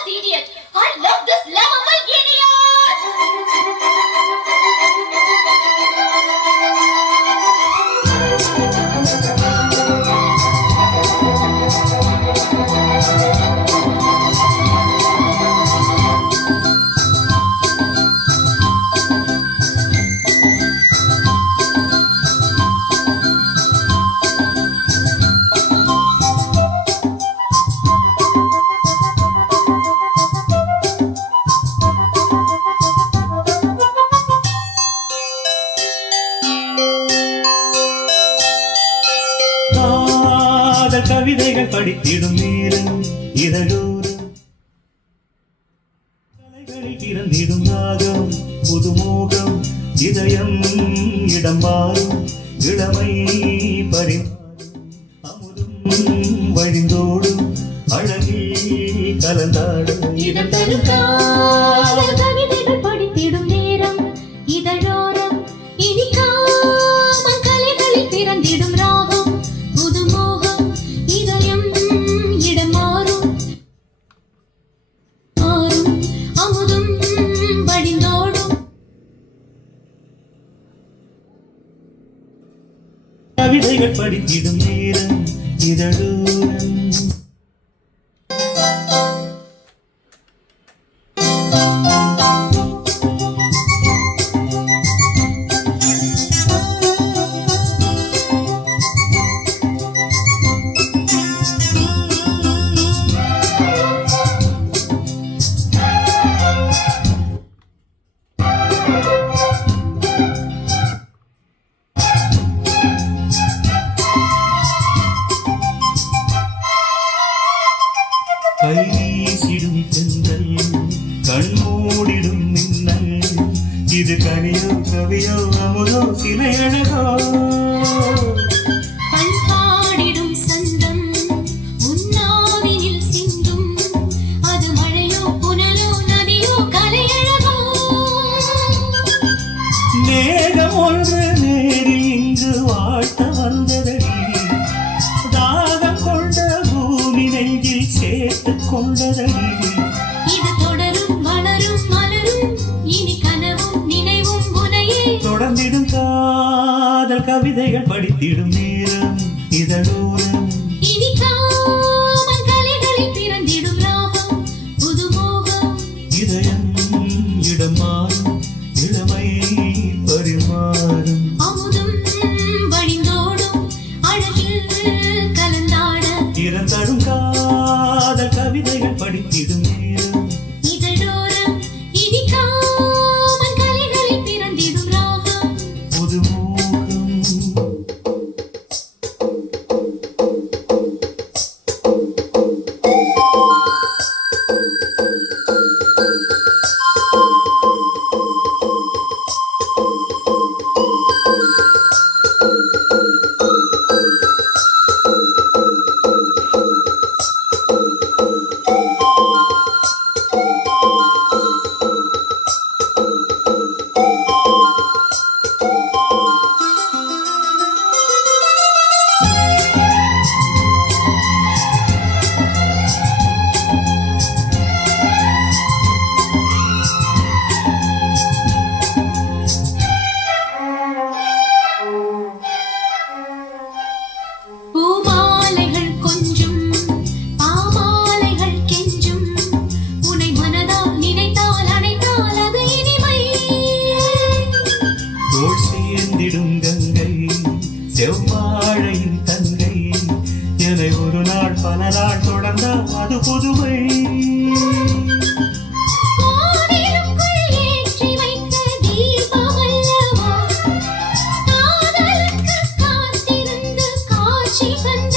this idiot. I love this lovable கவிதைகள் படித்திடும் நேரம் இதழோரம் கலைகளில் பிறந்திடும் ராகம் புதுமோகம் இதயம் இடம் மாறும் இளமை பரிமாறும் அமுதும் வழிந்தோடும் அழகில் கலந்தாடும் இதம் தரும் கவிதைகள் படித்திடும் நேரம் இதழோரம் இனிக்காம கலைகளில் பிறந்திடும் ராகம் கவிதைகள் படித்திடும் நேரம் இதழோரம் கைவீசிடும் தென்றல் கண்மூடிடும் மின்னல் இது கனியோ கவியோ அமுதோ சிலை அழகோ பண்பாடிடும் சந்தம் உன்னாவினில் சிந்தும் அது மழையோ புனலோ நதியோ கலையழகோ மேகம் ஒன்று நேரில் இங்கு வாழ்த்த வந்ததடி தாகம் கொண்ட பூமி நெஞ்சில் சேர்த்து கொண்டதடி இது தொடரும் வளரும் மலரும் இனி கனவும் நினைவும் உனையே தொடர்ந்திடும் காதல் கவிதைகள் படித்திடும் நேரம் இதழோரம் இனிக்காம கலைகளில் பிறந்திடும் ராகம் புதுமோகம் இதயம் இடம் மாறும் இளமை பரிமாறும் அமுதும் வழிந்தோடும் அழகில் கலந்தாட இறந்தரும் காதல் கவிதைகள் படித்திடும் நேரம் இதழோரம் இனிக்காம கலைகளில் பிறந்திடும் ராகம் புதுமோகம் பூமாலைகள் கொஞ்சும் பாமாலைகள் கெஞ்சும் உனை மனதால் நினைத்தால் அணைத்தால் அது இனிமை தோள் சேர்ந்திடும் கங்கை செவ்வாழையின் தங்கை என ஒரு நாள் பல நாள் தொடர்ந்தால் அது புதுமை கோவிலுக்குள் ஏற்றி வைத்த தீபமல்லவா காதலுக்கு காத்திருந்து காட்சி கண்ட